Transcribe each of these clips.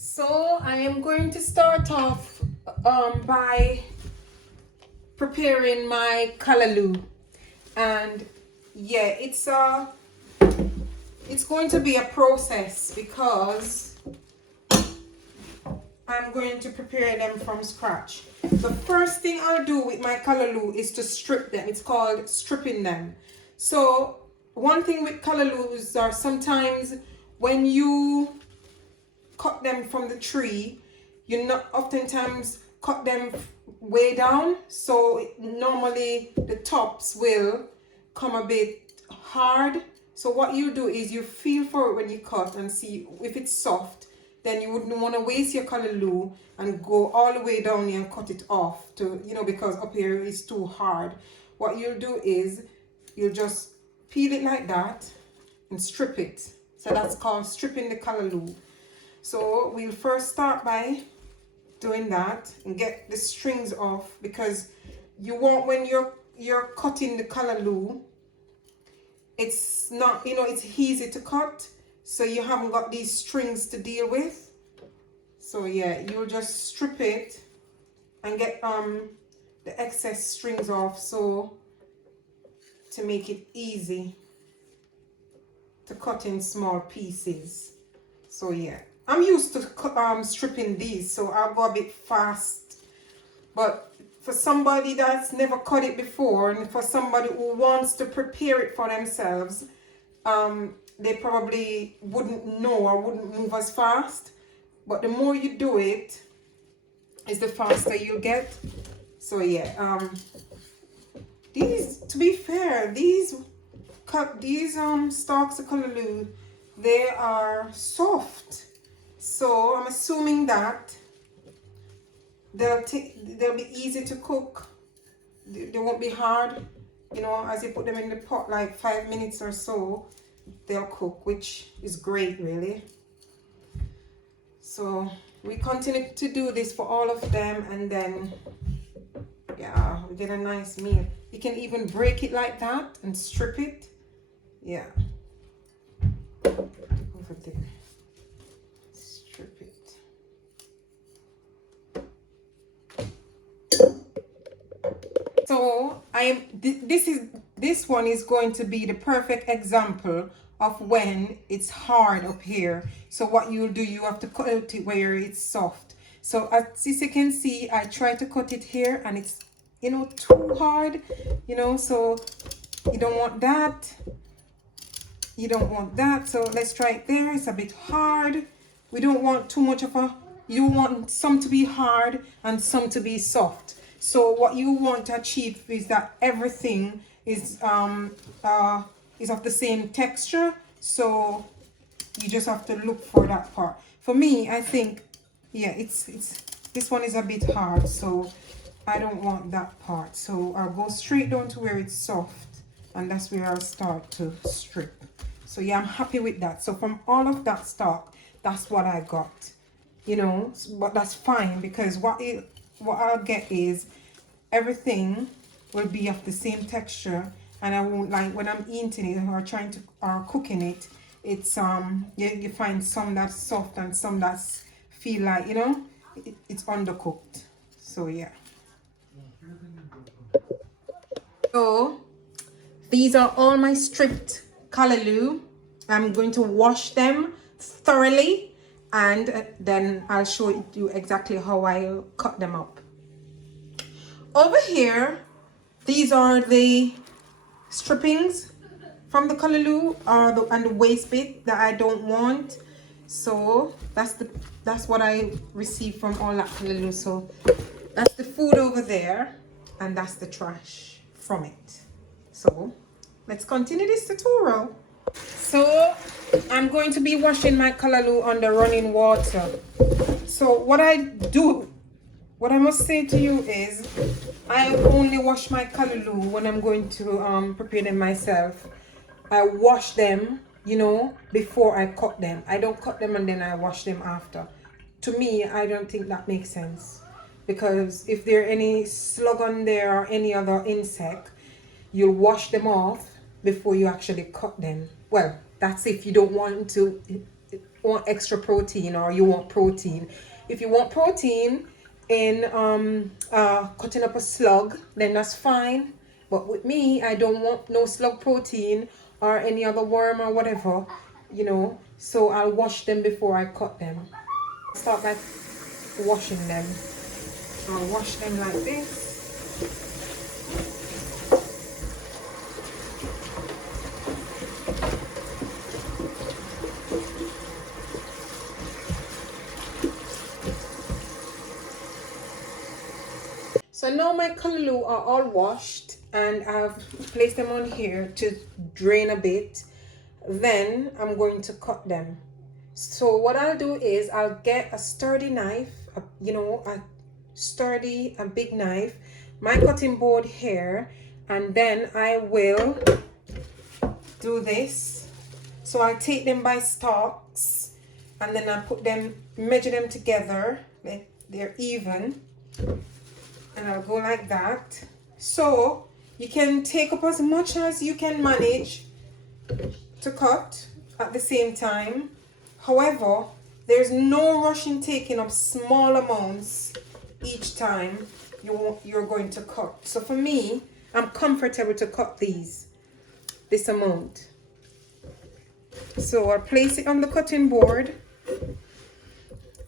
So I am going to start off by preparing my callaloo, and yeah, it's going to be a process because I'm going to prepare them from scratch. The first thing I'll do with my callaloo is to strip them. It's called stripping them. So one thing with callaloos are sometimes when you cut them from the tree, you not oftentimes cut them way down, so normally the tops will come a bit hard. So what you do is you feel for it when you cut and see if it's soft. Then you wouldn't want to waste your callaloo and go all the way down here and cut it off to, because up here is too hard. What you'll do is you'll just peel it like that and strip it. So that's called stripping the callaloo. So we'll first start by doing that and get the strings off, because you want, when you're cutting the callaloo, it's not, it's easy to cut, so you haven't got these strings to deal with. So yeah, you'll just strip it and get the excess strings off, so to make it easy to cut in small pieces. So yeah, I'm used to stripping these, so I'll go a bit fast. But for somebody that's never cut it before, and for somebody who wants to prepare it for themselves, they probably wouldn't know or wouldn't move as fast. But the more you do it, is the faster you'll get. So yeah, these, to be fair, these stalks of callaloo, they are soft. So I'm assuming that they'll be easy to cook. They won't be hard. As you put them in the pot like 5 minutes or so, they'll cook, which is great, really. So we continue to do this for all of them, and then yeah, we get a nice meal. You can even break it like that and strip it. Yeah. Over there. Strip it. So this one is going to be the perfect example of when it's hard up here. So what you'll do, you have to cut it where it's soft. So as you can see, I try to cut it here, and it's too hard, so you don't want that. You don't want that. So let's try it there. It's a bit hard. We don't want too much of you want some to be hard and some to be soft. So what you want to achieve is that everything is of the same texture. So you just have to look for that part. For me, I think, yeah, it's this one is a bit hard, so I don't want that part. So I'll go straight down to where it's soft, and that's where I'll start to strip. So yeah, I'm happy with that. So from all of that stock, that's what I got, but that's fine, because what I'll get is everything will be of the same texture, and I won't, like when I'm eating it or cooking it, it's you find some that's soft and some that's feel like it's undercooked. So yeah. So these are all my stripped callaloo. I'm going to wash them thoroughly, and then I'll show you exactly how I'll cut them up. Over here, these are the strippings from the callaloo, and the waste bit that I don't want. So that's what I received from all that callaloo. So that's the food over there, and that's the trash from it. So let's continue this tutorial. So I'm going to be washing my callaloo under running water. So what I must say to you is, I only wash my callaloo when I'm going to prepare them myself. I wash them, before I cut them. I don't cut them and then I wash them after. To me, I don't think that makes sense, because if there are any slug on there or any other insect, you'll wash them off before you actually cut them. Well, that's if you don't want to want extra protein or you want protein. If you want protein in cutting up a slug, then that's fine. But with me, I don't want no slug protein or any other worm or whatever, you know. So I'll wash them before I cut them. Start by washing them. I'll wash them like this. So now my callaloo are all washed and I've placed them on here to drain a bit. Then I'm going to cut them. So what I'll do is I'll get a sturdy knife, a big knife, my cutting board here, and then I will do this. So I'll take them by stalks and then I put them, measure them together, they're even. And I'll go like that. So you can take up as much as you can manage to cut at the same time. However, there's no rush in taking up small amounts each time you're going to cut. So for me, I'm comfortable to cut this amount. So I'll place it on the cutting board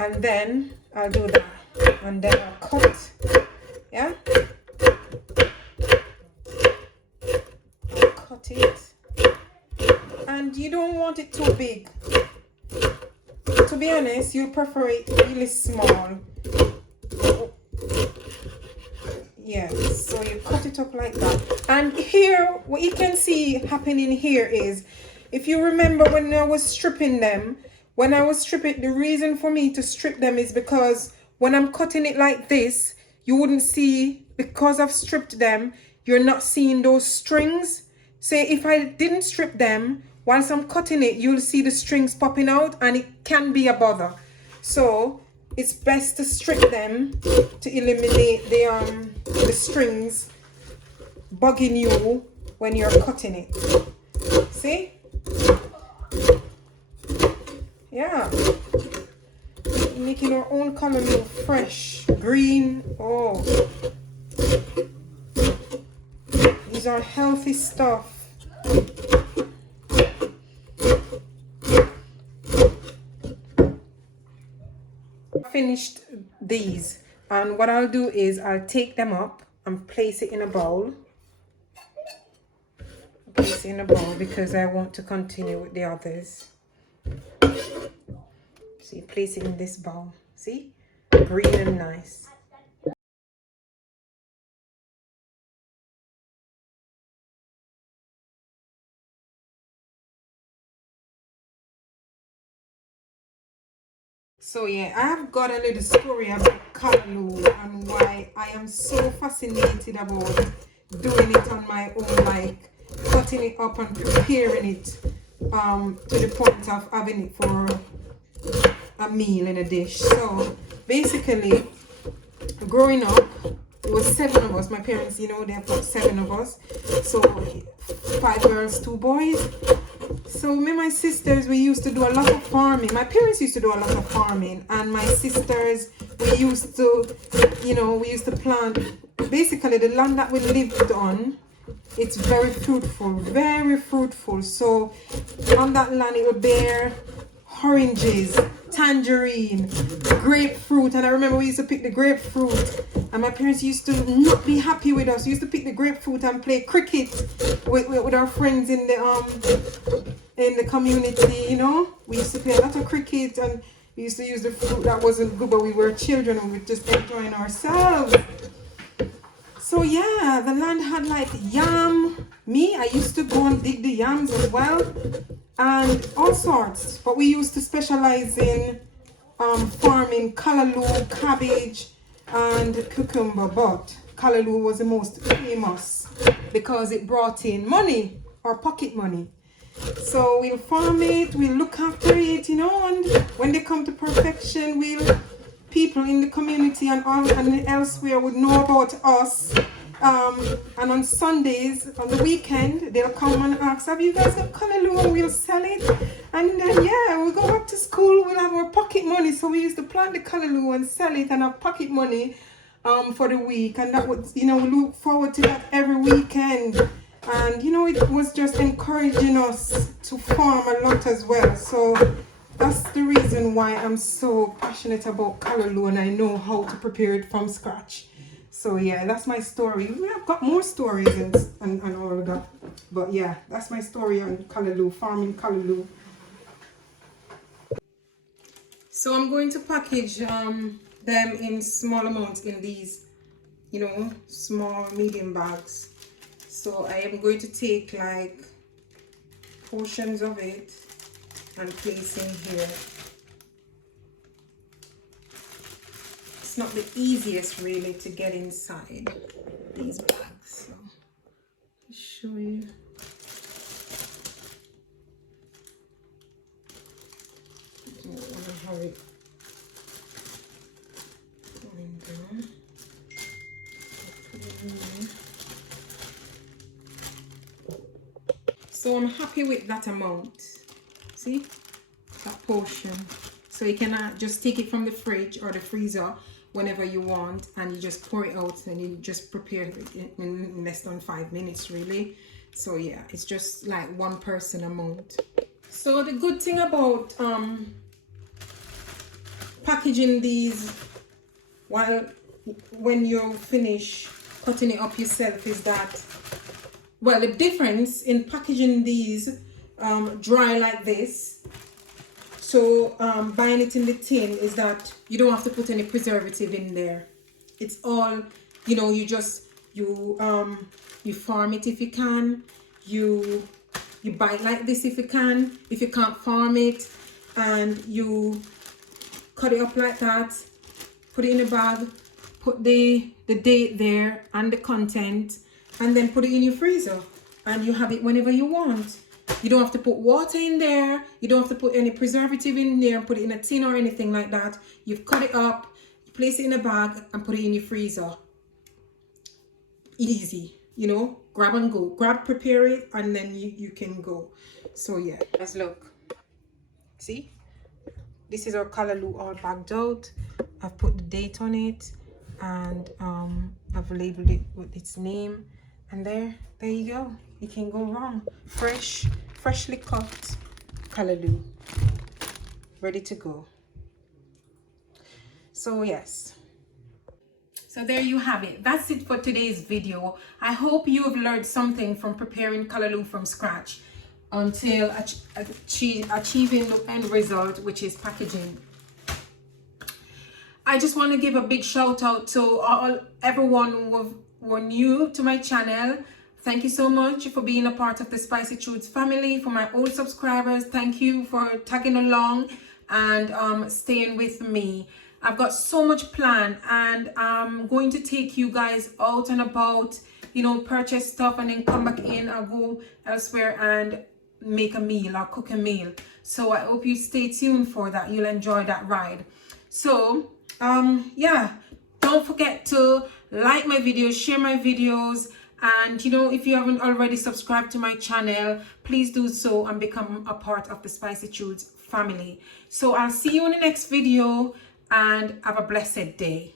and then I'll do that. And then I'll cut. Yeah, cut it, and you don't want it too big. To be honest, you prefer it really small. Yes, so you cut it up like that. And here, what you can see happening here is, if you remember when I was stripping them, the reason for me to strip them is because when I'm cutting it like this, you wouldn't see, because I've stripped them, you're not seeing those strings. Say if I didn't strip them, whilst I'm cutting it, you'll see the strings popping out and it can be a bother. So it's best to strip them to eliminate the strings bugging you when you're cutting it. See? Yeah. Making our own callaloo fresh, green. Oh, these are healthy stuff. I finished these, and what I'll do is I'll take them up and place it in a bowl. Place it in a bowl because I want to continue with the others. See, place it in this bowl. See? Green and nice. So yeah, I have got a little story about callaloo and why I am so fascinated about doing it on my own, like cutting it up and preparing it to the point of having it for a meal in a dish. So basically, growing up, it was 7 of us. My parents, you know, they have got 7 of us. So 5 girls, 2 boys. So me and my sisters, we used to do a lot of farming. My parents used to do a lot of farming, and my sisters, we used to plant. Basically, the land that we lived on, it's very fruitful, very fruitful. So on that land, it would bear oranges, tangerine, grapefruit. And I remember we used to pick the grapefruit, and my parents used to not be happy with us. We used to pick the grapefruit and play cricket with our friends in the community, you know. We used to play a lot of cricket, and we used to use the fruit that wasn't good, but we were children and we were just enjoying ourselves. So yeah, the land had like yam. I used to go and dig the yams as well, and all sorts. But we used to specialize in farming callaloo, cabbage, and cucumber. But callaloo was the most famous because it brought in money, or pocket money. So we'll farm it, we'll look after it, you know, and when they come to perfection, people in the community and elsewhere would know about us And on Sundays, on the weekend, they'll come and ask, have you guys got Callaloo? And we'll sell it. And then, yeah, we'll go back to school, we'll have our pocket money. So we used to plant the Callaloo and sell it and have pocket money for the week. And that would, you know, we look forward to that every weekend. And, you know, it was just encouraging us to farm a lot as well. So that's the reason why I'm so passionate about Callaloo, and I know how to prepare it from scratch. So yeah, that's my story. We have got more stories and all of that. But yeah, that's my story on Callaloo, farming Callaloo. So I'm going to package them in small amounts in these, you know, small medium bags. So I am going to take like portions of it and place in here. It's not the easiest really to get inside these bags. So I'll show you. I don't want to have it going down. Put it in there. So I'm happy with that amount. See that portion. So you can just take it from the fridge or the freezer whenever you want, and you just pour it out and you just prepare it in less than 5 minutes really. So yeah, it's just like one person amount. So the good thing about packaging these when you finish cutting it up yourself is that, well, the difference in packaging these dry like this, so buying it in the tin, is that you don't have to put any preservative in there. It's all, you know, you farm it if you can, you buy it like this if you can. If you can't farm it, and you cut it up like that, put it in a bag, put the date there and the content, and then put it in your freezer, and you have it whenever you want. You don't have to put water in there, you don't have to put any preservative in there and put it in a tin or anything like that. You've cut it up, you place it in a bag and put it in your freezer. Easy, you know, grab and go. Prepare it, and then you can go. So yeah, let's look. See, this is our Callaloo all bagged out. I've put the date on it, and I've labeled it with its name, and there you go. You can go wrong. Freshly cut Callaloo, ready to go. So yes, so there you have it. That's it for today's video. I hope you have learned something from preparing Callaloo from scratch until achieving the end result, which is packaging. I just want to give a big shout out to everyone who were new to my channel. Thank you so much for being a part of the Spicy Truths family. For my old subscribers, thank you for tagging along and staying with me. I've got so much planned, and I'm going to take you guys out and about, you know, purchase stuff and then come back in or go elsewhere and make a meal or cook a meal. So I hope you stay tuned for that. You'll enjoy that ride. So yeah, don't forget to like my videos, share my videos, and you know, if you haven't already subscribed to my channel, please do so and become a part of the Spicy Truths family. So I'll see you in the next video, and have a blessed day.